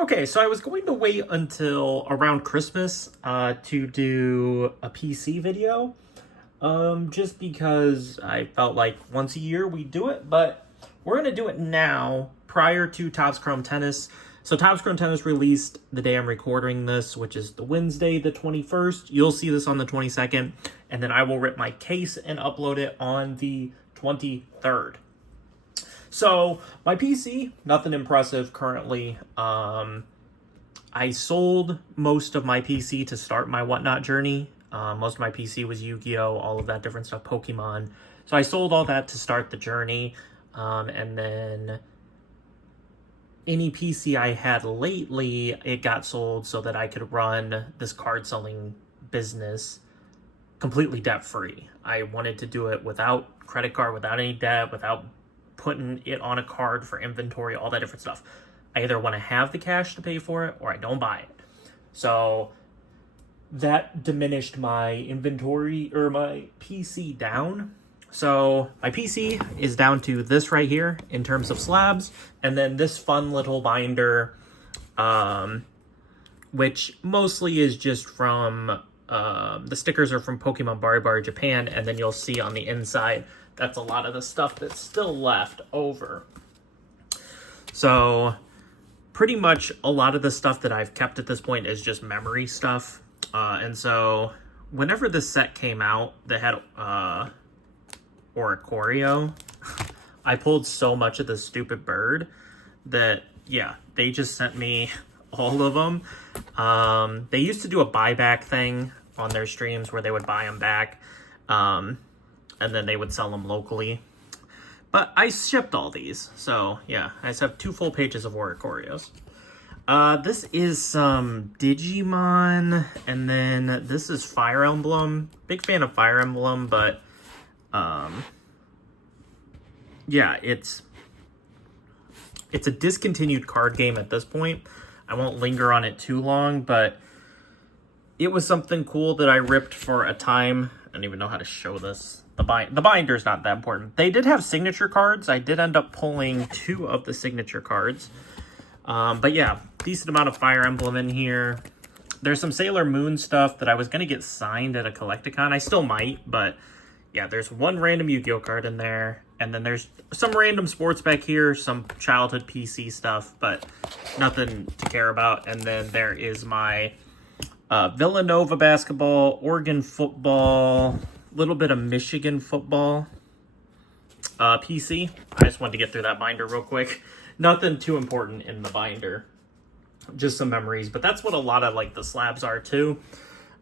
Okay, so I was going to wait until around Christmas to do a PC video, just because I felt like once a year we do it, but we're going to do it now prior to Topps Chrome Tennis. So Topps Chrome Tennis released the day I'm recording this, which is the Wednesday, the 21st. You'll see this on the 22nd, and then I will rip my case and upload it on the 23rd. So my PC, nothing impressive currently. I sold most of my PC to start my whatnot journey. Most of my PC was Yu-Gi-Oh, all of that different stuff, Pokemon. So I sold all that to start the journey. And then any PC I had lately, it got sold so that I could run this card selling business completely debt-free. I wanted to do it without credit card, without any debt, without putting it on a card for inventory, all that different stuff. I either want to have the cash to pay for it or I don't buy it. So that diminished my inventory or my PC down. So my PC is down to this right here in terms of slabs, and then this fun little binder, which mostly is just from the stickers are from Pokemon Bari Japan, and then you'll see on the inside that's a lot of the stuff that's still left over. So pretty much a lot of the stuff that I've kept at this point is just memory stuff. And so whenever this set came out that had Oricorio, I pulled so much of this stupid bird that, yeah, they just sent me all of them. They used to do a buyback thing on their streams where they would buy them back. And then they would sell them locally. But I shipped all these. So, yeah, I just have 2 full pages of Oricorios. This is some Digimon, and then this is Fire Emblem. Big fan of Fire Emblem, but, yeah, it's a discontinued card game at this point. I won't linger on it too long, but it was something cool that I ripped for a time. I don't even know how to show this. The binder's not that important. They did have signature cards. I did end up pulling 2 of the signature cards. But yeah, decent amount of Fire Emblem in here. There's some Sailor Moon stuff that I was going to get signed at a Collecticon. I still might, but yeah, there's one random Yu-Gi-Oh card in there. And then there's some random sports back here, some childhood PC stuff, but nothing to care about. And then there is my Villanova basketball, Oregon football, little bit of Michigan football PC. I just wanted to get through that binder real quick. Nothing too important in the binder, just some memories. But that's what a lot of like the slabs are too.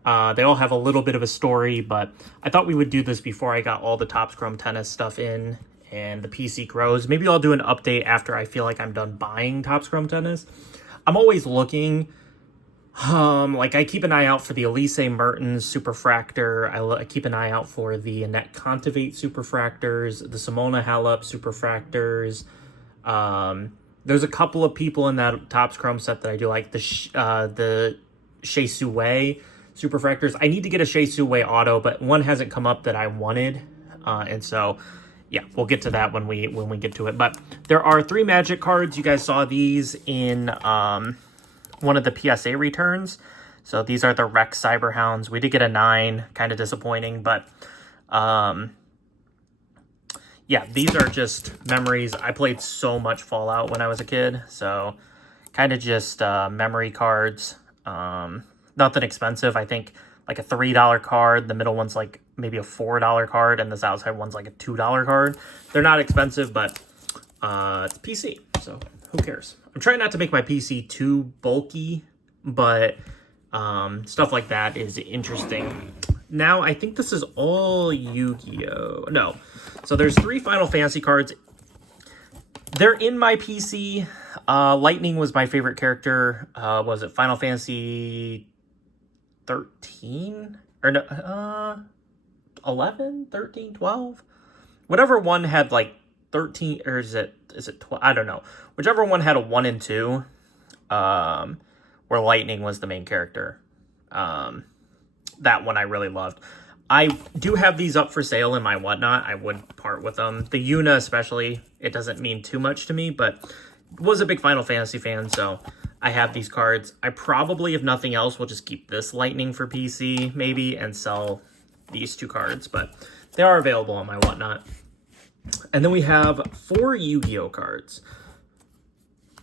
They all have a little bit of a story, but I thought we would do this before I got all the Topps Chrome Tennis stuff in and the PC grows. Maybe I'll do an update after I feel like I'm done buying Topps Chrome Tennis. I'm always looking. Like I keep an eye out for the Elise Mertens Superfractor. I keep an eye out for the Annette Contivate Superfractors, the Simona Halep Superfractors. There's a couple of people in that Topps Chrome set that I do like. The Shea Sue Superfractors. I need to get a Shea Sue auto, but one hasn't come up that I wanted. And so, yeah, we'll get to that when we get to it. But there are 3 Magic cards. You guys saw these in one of the PSA returns. So these are the Rex Cyberhounds. We did get a 9, kind of disappointing, but yeah, these are just memories. I played so much Fallout when I was a kid, so kind of just memory cards. Nothing expensive. I think like a $3 card. The middle one's like maybe a $4 card, and this outside one's like a $2 card. They're not expensive, but it's PC, so who cares? I'm trying not to make my PC too bulky, but stuff like that is interesting. Now, I think this is all Yu-Gi-Oh! No. So there's 3 Final Fantasy cards. They're in my PC. Lightning was my favorite character. Was it Final Fantasy 13? Or no, 11? 13? 12? Whatever one had like 13, or is it 12? I don't know. Whichever one had a 1 and 2, where Lightning was the main character. That one I really loved. I do have these up for sale in my whatnot. I would part with them. The Yuna especially, it doesn't mean too much to me, but was a big Final Fantasy fan, so I have these cards. I probably, if nothing else, will just keep this Lightning for PC, maybe, and sell these 2 cards, but they are available on my Whatnot. And then we have 4 Yu-Gi-Oh cards.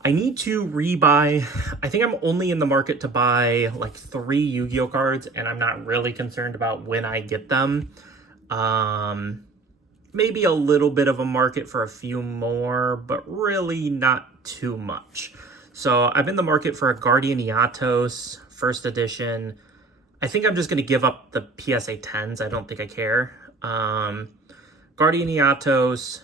I need to rebuy. I think I'm only in the market to buy like 3 Yu-Gi-Oh cards, and I'm not really concerned about when I get them. Maybe a little bit of a market for a few more, but really not too much. So I'm in the market for a Guardian Eatos first edition. I think I'm just going to give up the PSA 10s. I don't think I care. Guardian Eatos,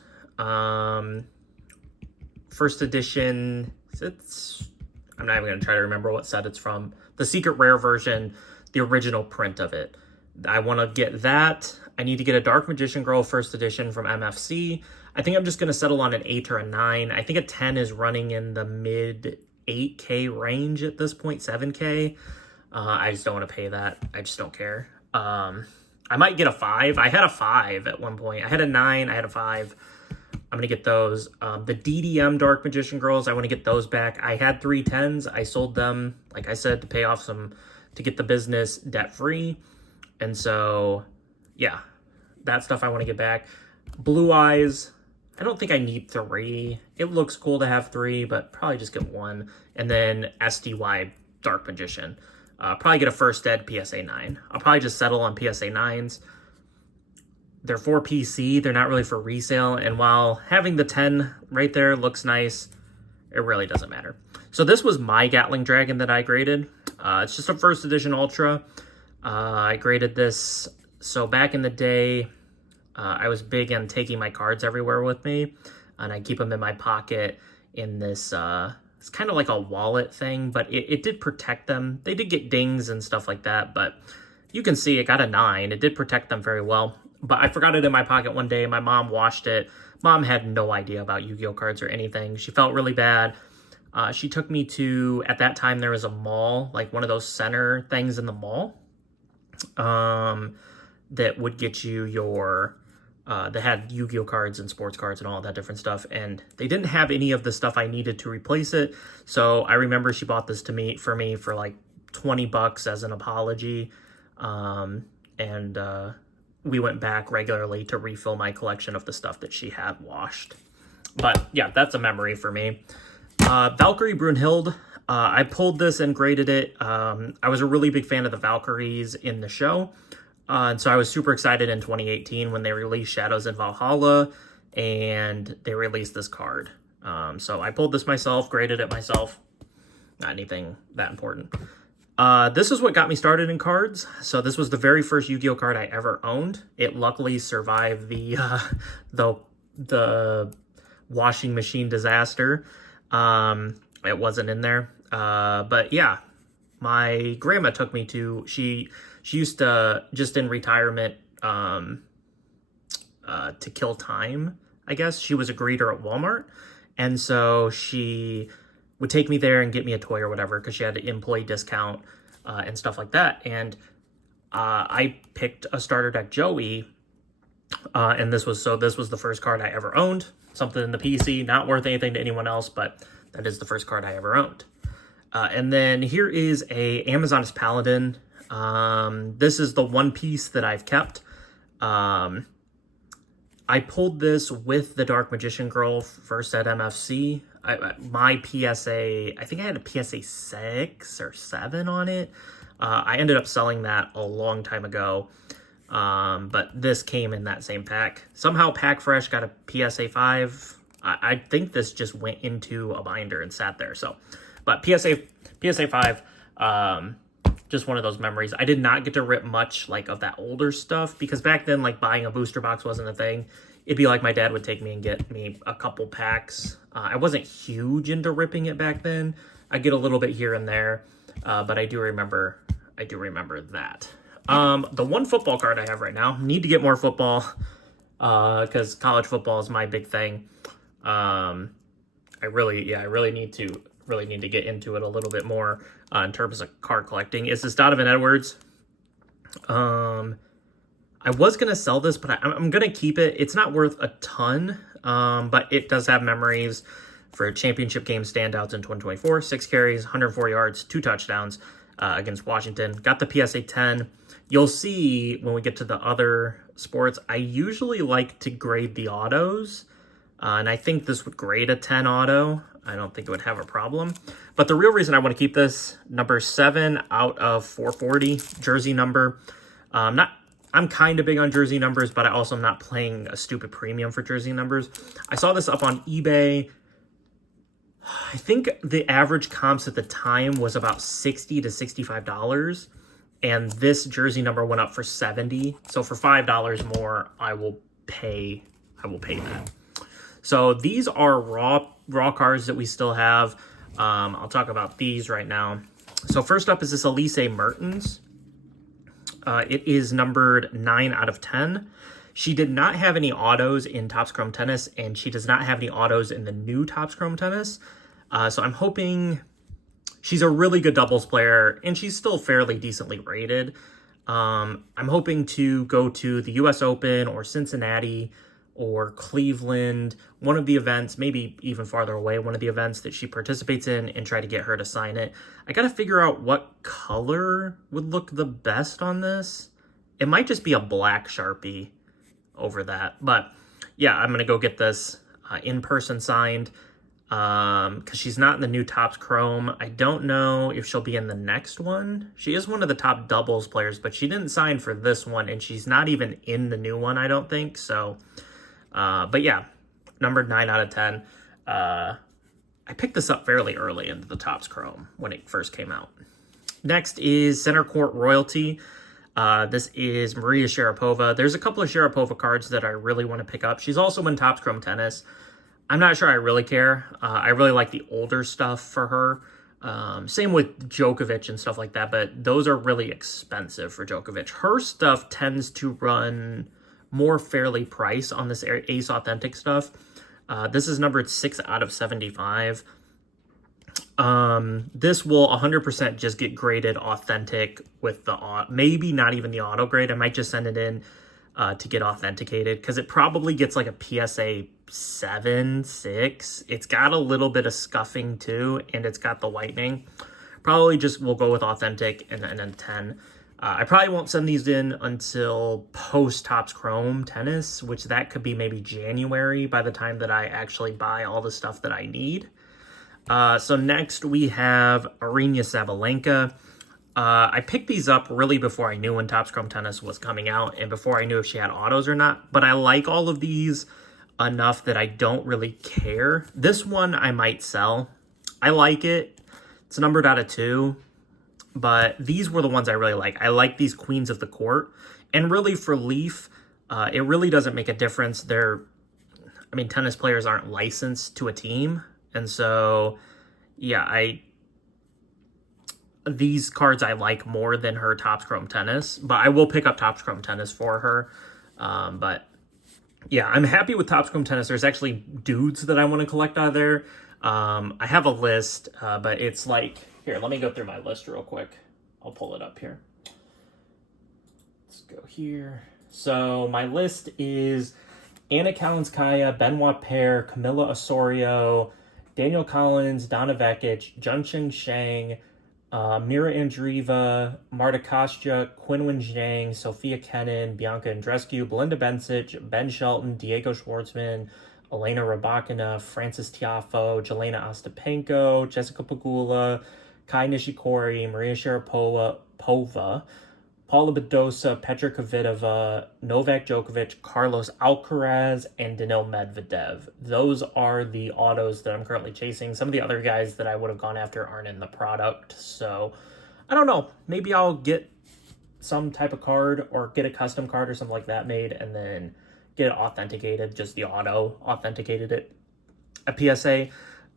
first edition. I'm not even going to try to remember what set it's from. The secret rare version, the original print of it. I want to get that. I need to get a Dark Magician Girl first edition from MFC. I think I'm just going to settle on an 8 or a 9. I think a 10 is running in the mid 8K range at this point, 7K. I just don't want to pay that. I just don't care. I might get a 5. I had a 5 at one point. I had a 9. I had a 5. I'm going to get those. The DDM Dark Magician Girls, I want to get those back. I had 3 10s. I sold them, like I said, to pay off to get the business debt-free. And so, yeah, that stuff I want to get back. Blue Eyes, I don't think I need 3. It looks cool to have 3, but probably just get 1. And then SDY Dark Magician. Probably get a first ed PSA 9. I'll probably just settle on PSA 9s. They're for PC. They're not really for resale. And while having the 10 right there looks nice, it really doesn't matter. So this was my Gatling Dragon that I graded. It's just a first edition Ultra. I graded this. So back in the day, I was big on taking my cards everywhere with me. And I keep them in my pocket in this... it's kind of like a wallet thing, but it did protect them. They did get dings and stuff like that, but you can see it got a 9. It did protect them very well. But I forgot it in my pocket one day. My mom washed it. Mom had no idea about Yu-Gi-Oh cards or anything. She felt really bad. She took me to, at that time, there was a mall, like one of those center things in the mall that would get you your... that had Yu-Gi-Oh cards and sports cards and all that different stuff. And they didn't have any of the stuff I needed to replace it. So I remember she bought this for me for like $20 as an apology. We went back regularly to refill my collection of the stuff that she had washed. But yeah, that's a memory for me. Valkyrie Brunhild. I pulled this and graded it. I was a really big fan of the Valkyries in the show. And so I was super excited in 2018 when they released Shadows in Valhalla and they released this card. So I pulled this myself, graded it myself. Not anything that important. This is what got me started in cards. So this was the very first Yu-Gi-Oh card I ever owned. It luckily survived the washing machine disaster. It wasn't in there. But yeah, my grandma took me to, she used to, just in retirement, to kill time, I guess. She was a greeter at Walmart. And so she would take me there and get me a toy or whatever because she had an employee discount and stuff like that. And I picked a starter deck Joey. And this was the first card I ever owned. Something in the PC, not worth anything to anyone else, but that is the first card I ever owned. And then here is a Amazoness Paladin. This is the one piece that I've kept. I pulled this with the Dark Magician Girl first at MFC. My PSA, I think I had a PSA 6 or 7 on it. I ended up selling that a long time ago. But this came in that same pack. Somehow Pack Fresh got a PSA 5. I think this just went into a binder and sat there. So, but PSA 5, just one of those memories. I did not get to rip much like of that older stuff because back then, like buying a booster box wasn't a thing. It'd be like my dad would take me and get me a couple packs. I wasn't huge into ripping it back then. I get a little bit here and there, but I do remember that. The one football card I have right now, need to get more football because college football is my big thing. I really need to get into it a little bit more in terms of card collecting. It's this Donovan Edwards. I was going to sell this, but I'm going to keep it. It's not worth a ton, but it does have memories. for championship game standouts in 2024. 6 carries, 104 yards, 2 touchdowns against Washington. Got the PSA 10. You'll see when we get to the other sports, I usually like to grade the autos. And I think this would grade a 10 auto. I don't think it would have a problem. But the real reason I want to keep this, number 7 out of 440, jersey number. I'm kind of big on jersey numbers, but I also am not playing a stupid premium for jersey numbers. I saw this up on eBay. I think the average comps at the time was about $60 to $65. And this jersey number went up for $70. So for $5 more, I will pay that. So these are raw cards that we still have. I'll talk about these right now. So first up is this Elise Mertens. It is numbered 9 out of 10. She did not have any autos in Topps Chrome Tennis, and she does not have any autos in the new Topps Chrome Tennis. So I'm hoping she's a really good doubles player, and she's still fairly decently rated. I'm hoping to go to the US Open or Cincinnati or Cleveland, one of the events, maybe even farther away, one of the events that she participates in, and try to get her to sign it. I got to figure out what color would look the best on this. It might just be a black Sharpie over that. But yeah, I'm going to go get this in person signed because she's not in the new Topps Chrome. I don't know if she'll be in the next one. She is one of the top doubles players, but she didn't sign for this one, and she's not even in the new one, I don't think. So, but yeah, numbered 9 out of 10. I picked this up fairly early into the Topps Chrome when it first came out. Next is Center Court Royalty. This is Maria Sharapova. There's a couple of Sharapova cards that I really want to pick up. She's also in Topps Chrome Tennis. I'm not sure I really care. I really like the older stuff for her. Same with Djokovic and stuff like that, but those are really expensive for Djokovic. Her stuff tends to run more fairly priced on this Ace Authentic stuff. This is numbered 6 out of 75. This will 100% just get graded authentic with the maybe not even the auto grade. I might just send it in to get authenticated because it probably gets like a PSA 7, 6. It's got a little bit of scuffing too, and it's got the whitening. Probably just will go with authentic and then 10. I probably won't send these in until post Topps Chrome Tennis, which that could be maybe January by the time that I actually buy all the stuff that I need. So next we have Aryna Sabalenka. I picked these up really before I knew when Topps Chrome Tennis was coming out and before I knew if she had autos or not. But I like all of these enough that I don't really care. This one I might sell. I like it. It's numbered out of 2. But these were the ones I really like. I like these Queens of the Court. And really for Leaf, it really doesn't make a difference. Tennis players aren't licensed to a team. And so, yeah, these cards I like more than her Topps Chrome Tennis. But I will pick up Topps Chrome Tennis for her. But, yeah, I'm happy with Topps Chrome Tennis. There's actually dudes that I want to collect out of there. I have a list, but it's like... Here, let me go through my list real quick. I'll pull it up here. Let's go here. So my list is Anna Kalinskaya, Benoit Paire, Camila Osorio, Daniel Collins, Donna Vekic, Junsheng Shang, Mira Andreeva, Marta Kostyuk, Quinwen Zhang, Sophia Kenin, Bianca Andreescu, Belinda Bencic, Ben Shelton, Diego Schwartzman, Elena Rybakina, Francis Tiafoe, Jelena Ostapenko, Jessica Pegula, Kai Nishikori, Maria Sharapova, Paula Badosa, Petra Kvitova, Novak Djokovic, Carlos Alcaraz, and Daniil Medvedev. Those are the autos that I'm currently chasing. Some of the other guys that I would have gone after aren't in the product. So, I don't know. Maybe I'll get some type of card or get a custom card or something like that made and then get it authenticated, just the auto authenticated it. A PSA.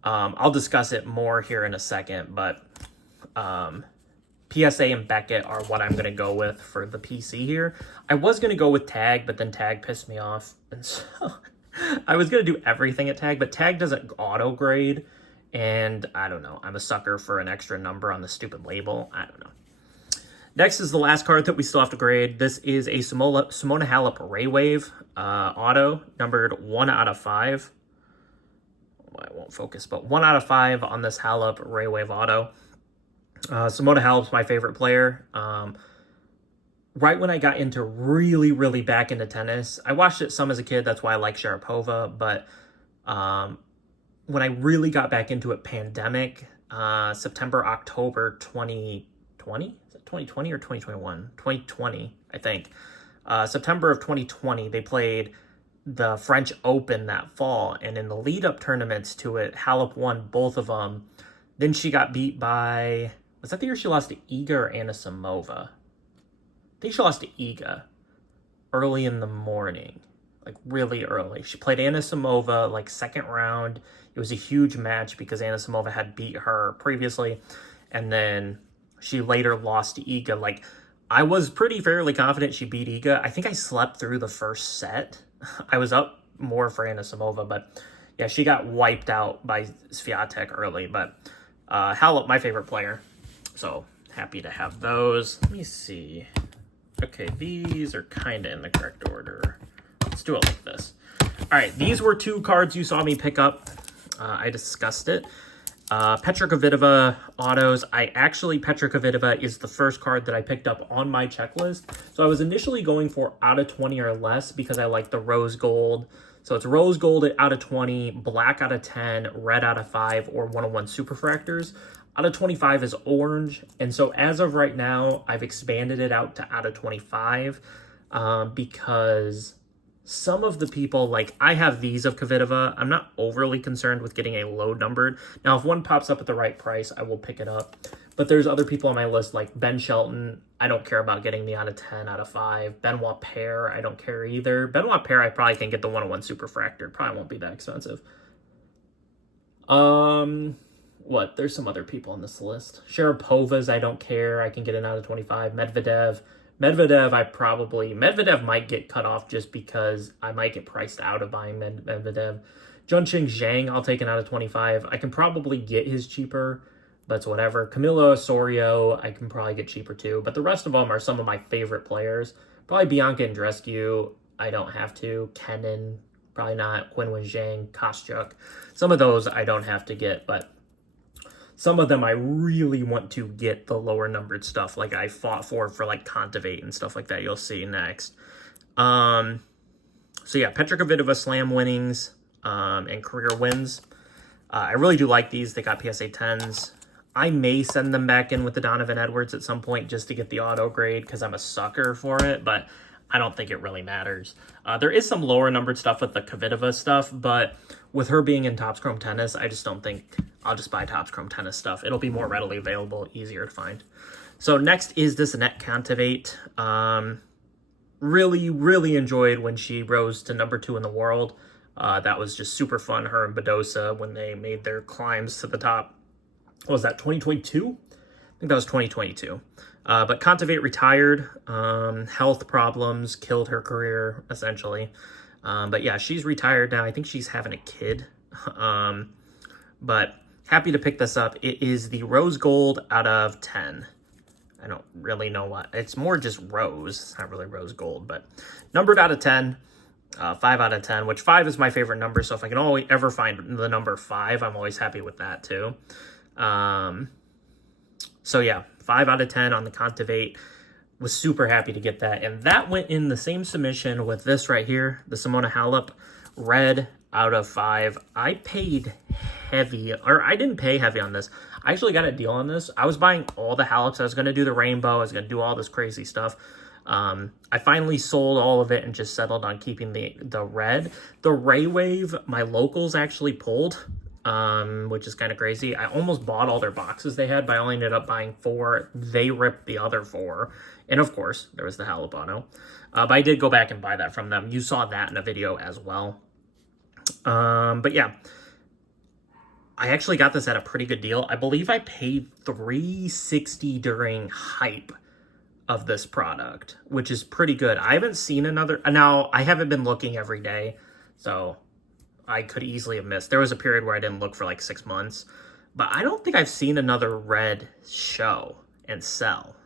I'll discuss it more here in a second, but PSA and Beckett are what I'm going to go with for the PC here. I was going to go with Tag, but then Tag pissed me off. And so I was going to do everything at Tag, but Tag doesn't auto grade. And I don't know. I'm a sucker for an extra number on the stupid label. I don't know. Next is the last card that we still have to grade. This is a Simona Halep Ray Wave auto, numbered 1 out of 5. well, I won't focus, but 1 out of 5 on this Halep Ray Wave Auto. Simona Halep's my favorite player. Right when I got into really back into tennis, I watched it some as a kid. That's why I like Sharapova. But when I really got back into it, pandemic, September, October 2020. Is it 2020 or 2021? 2020, I think. September of 2020, they played the French Open that fall. And in the lead-up tournaments to it, Halep won both of them. Then she got beat by... Was that the year she lost to Iga or Anisimova? I think she lost to Iga early in the morning, like really early. She played Anisimova like second round. It was a huge match because Anisimova had beat her previously, and then she later lost to Iga. Like, I was pretty fairly confident she beat Iga. I think I slept through the first set. I was up more for Anisimova, but yeah, she got wiped out by Swiatek early. But Halep, my favorite player, so happy to have those. Let me see. Okay, these are kind of in the correct order. Let's do it like this. All right, these were 2 cards you saw me pick up. I discussed it. Petra Kvitova autos. Petra Kvitova is the first card that I picked up on my checklist. So I was initially going for out of 20 or less because I like the rose gold. So it's rose gold out of 20, black out of 10, red out of 5, or 101 superfractors. Out of 25 is orange, and so as of right now, I've expanded it out to out of 25 because some of the people, like I have these of Kvitova, I'm not overly concerned with getting a low numbered. Now, if one pops up at the right price, I will pick it up. But there's other people on my list like Ben Shelton. I don't care about getting the out of 10, out of 5. Benoit Paire, I don't care either. Benoit Paire, I probably can get the 101 superfractor. Probably won't be that expensive. What? There's some other people on this list. Sharapova's, I don't care. I can get an out of 25. Medvedev, Medvedev might get cut off just because I might get priced out of buying Medvedev. Junqing Zhang, I'll take an out of 25. I can probably get his cheaper, but it's whatever. Camilo Osorio, I can probably get cheaper too. But the rest of them are some of my favorite players. Probably Bianca Andreescu, I don't have to. Kenin, probably not. Qinwen Zhang, Kostyuk. Some of those I don't have to get, but some of them I really want to get the lower numbered stuff, like I fought for like Contivate and stuff like that. You'll see next. So yeah, Petra Kvitova slam winnings and career wins. I really do like these. They got PSA 10s. I may send them back in with the Donovan Edwards at some point just to get the auto grade because I'm a sucker for it, but I don't think it really matters. There is some lower numbered stuff with the Kvitova stuff, but with her being in Topps Chrome Tennis, I just don't think I'll just buy Topps Chrome Tennis stuff. It'll be more readily available, easier to find. So next is this Net Contivate. Really enjoyed when she rose to number 2 in the world. That was just super fun. Her and Badosa when they made their climbs to the top. What was that, 2022? I think that was 2022. But Contivate retired. Health problems killed her career, essentially. But yeah, she's retired now. I think she's having a kid. But happy to pick this up. It is the rose gold out of 10. I don't really know what. It's more just rose. It's not really rose gold, but numbered out of 10. 5 out of 10, which 5 is my favorite number. So if I can always ever find the number 5, I'm always happy with that too. So yeah, 5 out of 10 on the Contivate. Was super happy to get that. And that went in the same submission with this right here, the Simona Halep red out of 5. I paid heavy, or I didn't pay heavy on this. I actually got a deal on this. I was buying all the Haleps. I was going to do the rainbow. I was going to do all this crazy stuff. I finally sold all of it and just settled on keeping the red. The Ray Wave, my locals actually pulled, which is kind of crazy. I almost bought all their boxes they had, but I only ended up buying 4. They ripped the other 4. And of course, there was the Halep. But I did go back and buy that from them. You saw that in a video as well. But yeah, I actually got this at a pretty good deal. I believe I paid $360 during hype of this product, which is pretty good. I haven't seen another. Now, I haven't been looking every day, so I could easily have missed. There was a period where I didn't look for like 6 months, but I don't think I've seen another red show and sell.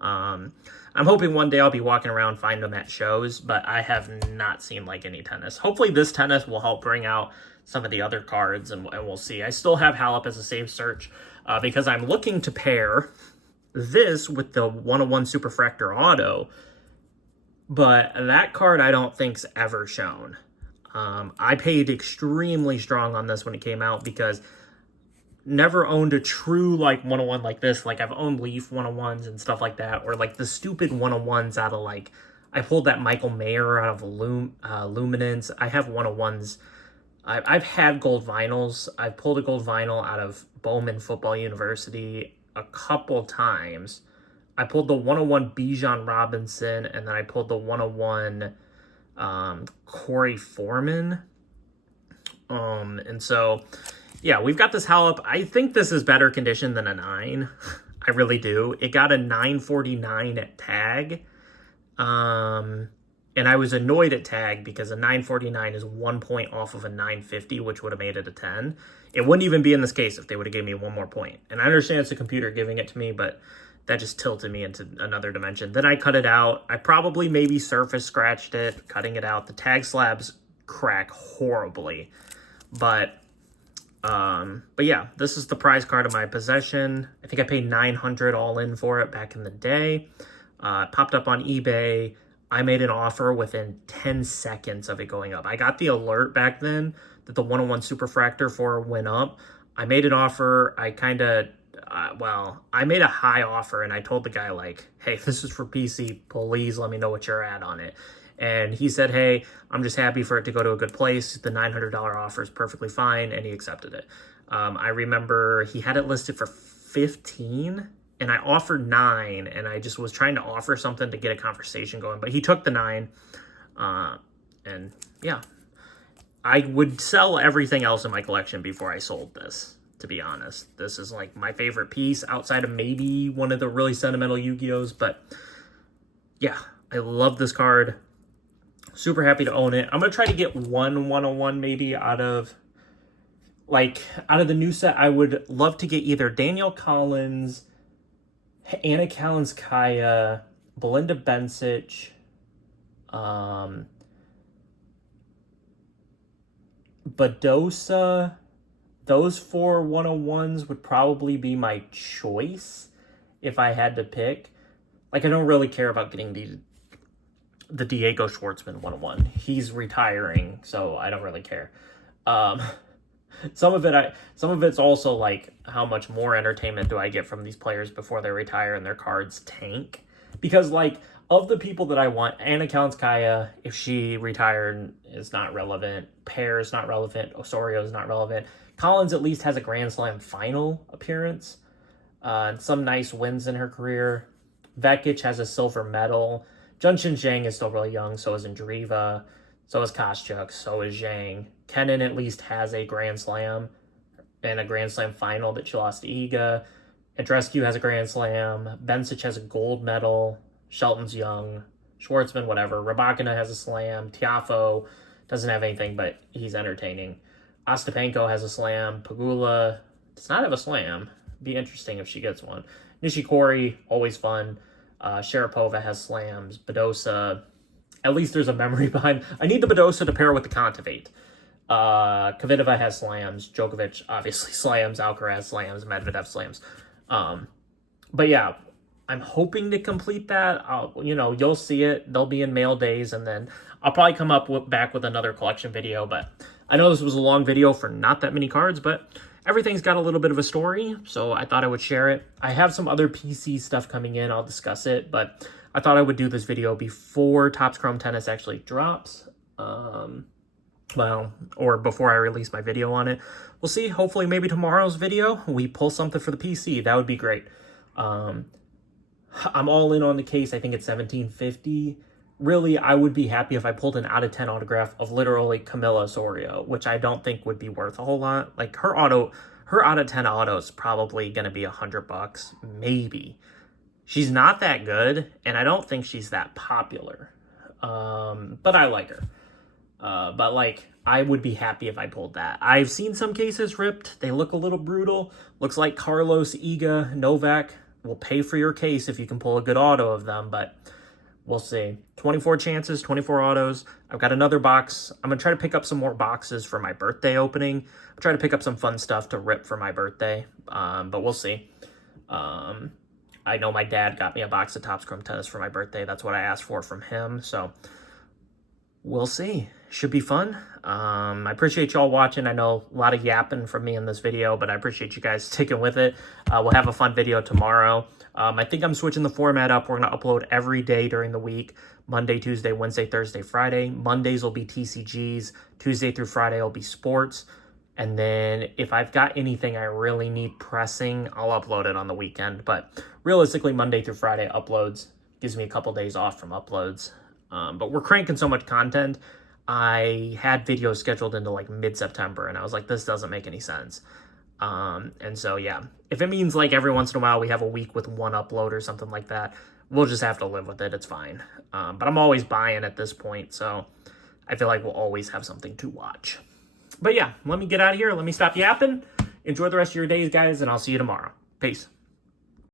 I'm hoping one day I'll be walking around, find them at shows, but I have not seen like any tennis. Hopefully this tennis will help bring out some of the other cards, and we'll see. I still have Halep as a safe search because I'm looking to pair this with the 101 Superfractor Auto, but that card I don't think's ever shown. I paid extremely strong on this when it came out because never owned a true like 101 like this. Like I've owned Leaf 101s and stuff like that, or like the stupid 101s out of like, I pulled that Michael Mayer out of Luminance. I have 101s. I've had gold vinyls. I've pulled a gold vinyl out of Bowman Football University a couple times. I pulled the 101 Bijan Robinson, and then I pulled the 101 Corey Foreman. And so, yeah, we've got this Halep. I think this is better condition than a 9. I really do. It got a 949 at tag. And I was annoyed at tag because a 949 is 1 point off of a 950, which would have made it a 10. It wouldn't even be in this case if they would have given me 1 more point. And I understand it's a computer giving it to me, but that just tilted me into another dimension. Then I cut it out. I probably maybe surface scratched it, cutting it out. The tag slabs crack horribly. But yeah, this is the prize card of my possession. I think I paid $900 all in for it back in the day. It popped up on eBay. I made an offer within 10 seconds of it going up. I got the alert back then that the 101 Superfractor 4 went up. I made an offer. I kind of, I made a high offer, and I told the guy, like, hey, this is for PC. Please let me know what you're at on it. And he said, hey, I'm just happy for it to go to a good place. The $900 offer is perfectly fine, and he accepted it. I remember he had it listed for 15, and I offered 9, and I just was trying to offer something to get a conversation going. But he took the 9, and yeah. I would sell everything else in my collection before I sold this, to be honest. This is like my favorite piece outside of maybe one of the really sentimental Yu-Gi-Ohs. But yeah, I love this card. Super happy to own it. I'm going to try to get one 101 maybe out of the new set. I would love to get either Danielle Collins, Anna Kalinskaya, Belinda Bencic, Badosa. Those 4 101s would probably be my choice if I had to pick. Like, I don't really care about getting the Diego Schwartzman 101. He's retiring, so I don't really care. Some of it's also like, how much more entertainment do I get from these players before they retire and their cards tank? Because like, of the people that I want, Anna Kalinskaya, if she retired, is not relevant. Pear is not relevant. Osorio is not relevant. Collins at least has a Grand Slam final appearance. And some nice wins in her career. Vekic has a silver medal. Junshin Zhang is still really young, so is Andreeva. So is Koscheck, so is Zhang. Kenin at least has a Grand Slam and a Grand Slam final that she lost to Iga. Andreescu has a Grand Slam. Bencic has a gold medal. Shelton's young. Schwartzman, whatever. Rybakina has a slam. Tiafoe doesn't have anything, but he's entertaining. Ostapenko has a slam. Pagula does not have a slam. Be interesting if she gets one. Nishikori, always fun. Sharapova has slams. Badosa, at least there's a memory behind. I need the Badosa to pair with the Contivate. Kvitova has slams. Djokovic obviously slams. Alcaraz slams. Medvedev slams. But yeah, I'm hoping to complete that. You'll see it. They'll be in mail days, and then I'll probably come up back with another collection video. But I know this was a long video for not that many cards, but everything's got a little bit of a story, so I thought I would share it. I have some other PC stuff coming in. I'll discuss it, but I thought I would do this video before Topps Chrome Tennis actually drops. Or before I release my video on it. We'll see. Hopefully, maybe tomorrow's video, we pull something for the PC. That would be great. I'm all in on the case. I think it's $17.50. Really, I would be happy if I pulled an out of 10 autograph of literally Camila Osorio, which I don't think would be worth a whole lot. Like her out of 10 auto is probably going to be $100, maybe. She's not that good, and I don't think she's that popular. But I like her. But like, I would be happy if I pulled that. I've seen some cases ripped. They look a little brutal. Looks like Carlos, Iga, Novak will pay for your case if you can pull a good auto of them, but We'll see. 24 chances, 24 autos. I've got another box. I'm going to try to pick up some more boxes for my birthday opening. I'll try to pick up some fun stuff to rip for my birthday, but we'll see. I know my dad got me a box of Topps Chrome Tennis for my birthday. That's what I asked for from him, so we'll see. Should be fun. I appreciate y'all watching. I know a lot of yapping from me in this video, but I appreciate you guys sticking with it. We'll have a fun video tomorrow. I think I'm switching the format up. We're going to upload every day during the week. Monday, Tuesday, Wednesday, Thursday, Friday. Mondays will be TCGs. Tuesday through Friday will be sports. And then if I've got anything I really need pressing, I'll upload it on the weekend. But realistically, Monday through Friday uploads. Gives me a couple days off from uploads. But we're cranking so much content. I had videos scheduled into like mid-September, and I was like, this doesn't make any sense. And so, yeah, if it means like every once in a while we have a week with one upload or something like that, we'll just have to live with it. It's fine. But I'm always buying at this point, so I feel like we'll always have something to watch. But yeah, let me get out of here. Let me stop yapping. Enjoy the rest of your days, guys, and I'll see you tomorrow. Peace.